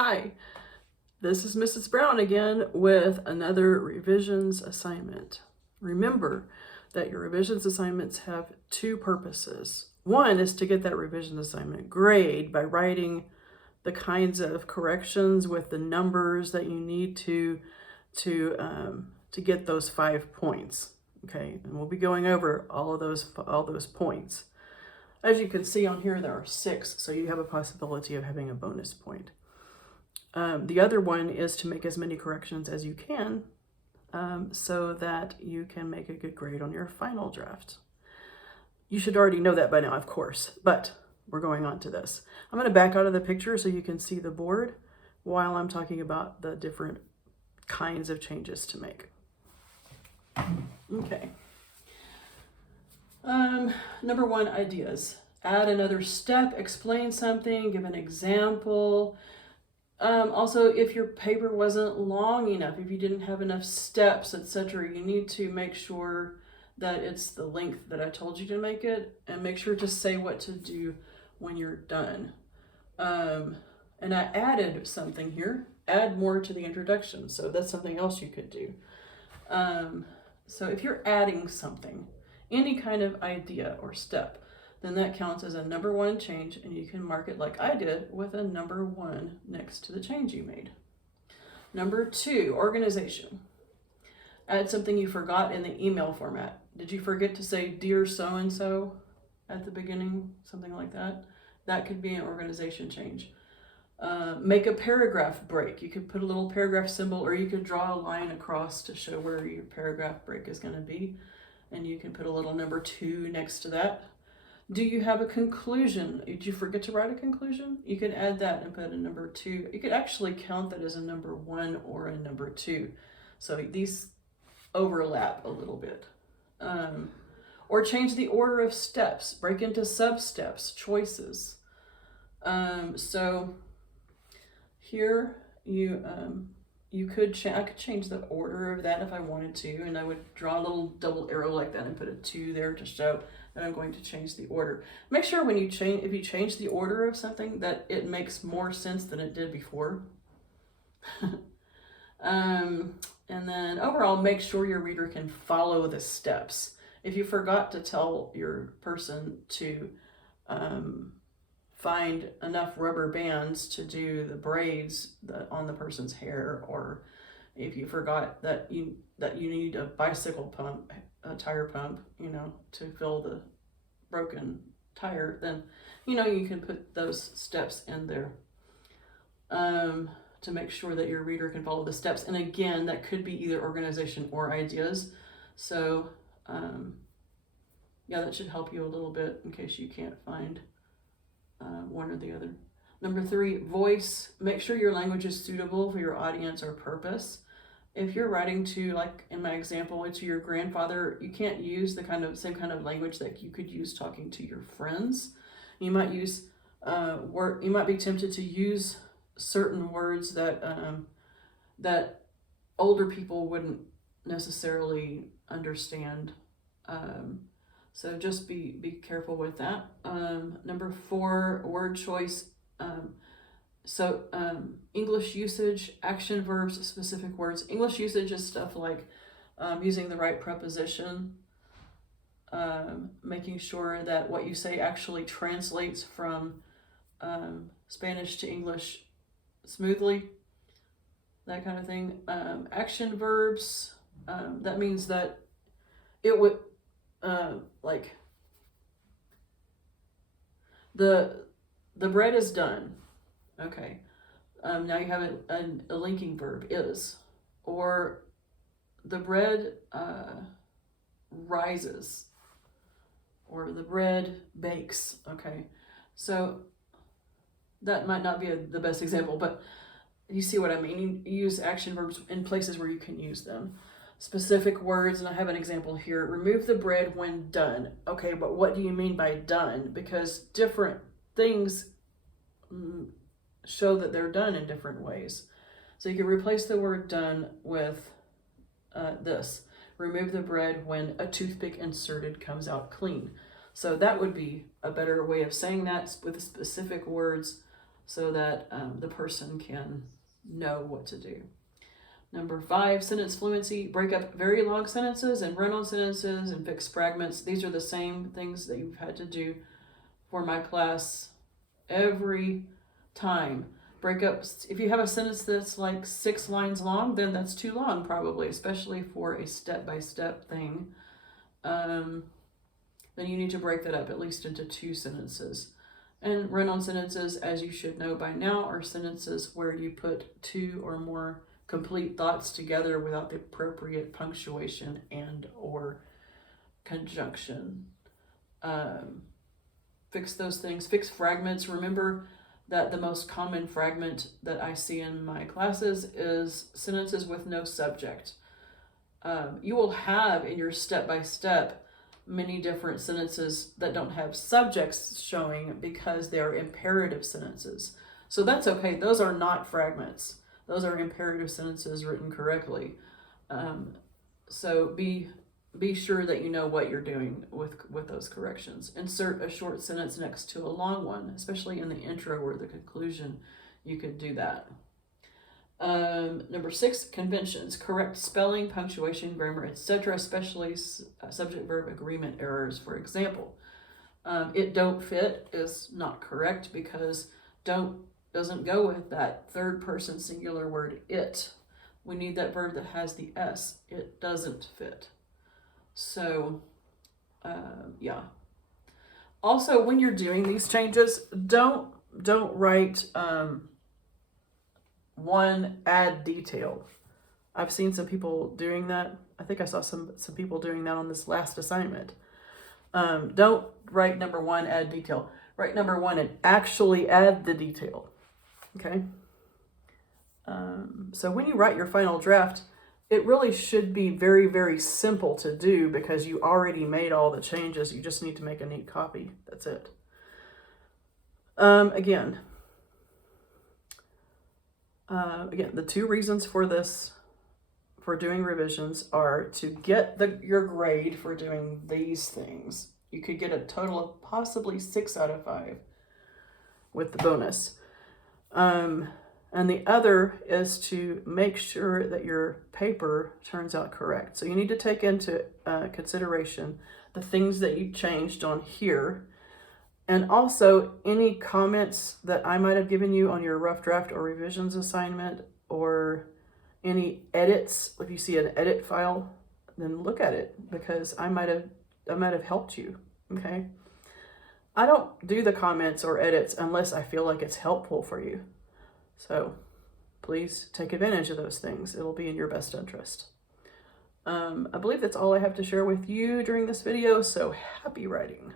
Hi, this is Mrs. Brown again with another revisions assignment. Remember that your revisions assignments have two purposes. One is to get that revision assignment grade by writing the kinds of corrections with the numbers that you need to get those 5 points. Okay, and we'll be going over all those points. As you can see on here, there are 6, so you have a possibility of having a bonus point. The other one is to make as many corrections as you can so that you can make a good grade on your final draft. You should already know that by now, of course, but we're going on to this. I'm going to back out of the picture so you can see the board while I'm talking about the different kinds of changes to make. Okay. Number 1, ideas. Add another step, explain something, give an example. Also, if your paper wasn't long enough, if you didn't have enough steps, etc., you need to make sure that it's the length that I told you to make it, and make sure to say what to do when you're done. And I added something here, add more to the introduction, so that's something else you could do. So if you're adding something, any kind of idea or step, then that counts as a number 1 change, and you can mark it like I did with a number 1 next to the change you made. Number 2, organization. Add something you forgot in the email format. Did you forget to say dear so-and-so at the beginning? Something like that. That could be an organization change. Make a paragraph break. You could put a little paragraph symbol, or you could draw a line across to show where your paragraph break is going to be. And you can put a little number 2 next to that. Do you have a conclusion? Did you forget to write a conclusion? You can add that and put a number 2. You could actually count that as a number 1 or a number 2. So these overlap a little bit. Or change the order of steps. Break into sub-steps, choices. So here I could change the order of that if I wanted to, and I would draw a little double arrow like that and put a 2 there to show that I'm going to change the order. Make sure when you change, if you change the order of something, that it makes more sense than it did before. And then overall, make sure your reader can follow the steps. If you forgot to tell your person to find enough rubber bands to do the braids on the person's hair, or if you forgot that you need a bicycle pump, a tire pump, to fill the broken tire, then you can put those steps in there to make sure that your reader can follow the steps. And again, that could be either organization or ideas. So yeah, that should help you a little bit in case you can't find one or the other. Number 3, voice. Make sure your language is suitable for your audience or purpose. If you're writing to, like in my example, to your grandfather, you can't use the same kind of language that you could use talking to your friends. You might use you might be tempted to use certain words that that older people wouldn't necessarily understand. So just be careful with that. Number 4, word choice. English usage, action verbs, specific words. English usage is stuff like using the right preposition, making sure that what you say actually translates from Spanish to English smoothly, that kind of thing. Action verbs, that means that it would, like, the bread is done. Okay. Now you have a linking verb, is. Or the bread rises. Or the bread bakes. Okay. So that might not be the best example, but you see what I mean. You use action verbs in places where you can use them. Specific words, and I have an example here. Remove the bread when done. Okay, but what do you mean by done? Because different things show that they're done in different ways. So you can replace the word done with this. Remove the bread when a toothpick inserted comes out clean. So that would be a better way of saying that with specific words so that the person can know what to do. Number 5, sentence fluency. Break up very long sentences and run-on sentences and fix fragments. These are the same things that you've had to do for my class every time. Break up, if you have a sentence that's like 6 lines long, then that's too long probably, especially for a step-by-step thing. Then you need to break that up at least into 2 sentences. And run-on sentences, as you should know by now, are sentences where you put 2 or more complete thoughts together without the appropriate punctuation and or conjunction. Fix those things. Fix fragments. Remember that the most common fragment that I see in my classes is sentences with no subject. You will have in your step-by-step many different sentences that don't have subjects showing because they're imperative sentences. So that's okay. Those are not fragments. Those are imperative sentences written correctly. So be sure that you know what you're doing with those corrections. Insert a short sentence next to a long one, especially in the intro or the conclusion. You could do that. Number 6, conventions. Correct spelling, punctuation, grammar, etc., especially subject-verb agreement errors. For example, it don't fit is not correct because don't doesn't go with that third person singular word it. We need that verb that has the S. It doesn't fit. So, yeah. Also, when you're doing these changes, don't write one add detail. I've seen some people doing that. I think I saw some people doing that on this last assignment. Don't write number 1 add detail. Write number 1 and actually add the detail. Okay. So when you write your final draft, it really should be very, very simple to do because you already made all the changes. You just need to make a neat copy. That's it. Again, the 2 reasons for this, for doing revisions, are to get your grade for doing these things. You could get a total of possibly 6 out of 5 with the bonus. And the other is to make sure that your paper turns out correct. So you need to take into consideration the things that you changed on here, and also any comments that I might have given you on your rough draft or revisions assignment, or any edits. If you see an edit file, then look at it because I might have helped you. Okay. I don't do the comments or edits unless I feel like it's helpful for you. So please take advantage of those things. It'll be in your best interest. I believe that's all I have to share with you during this video, so happy writing.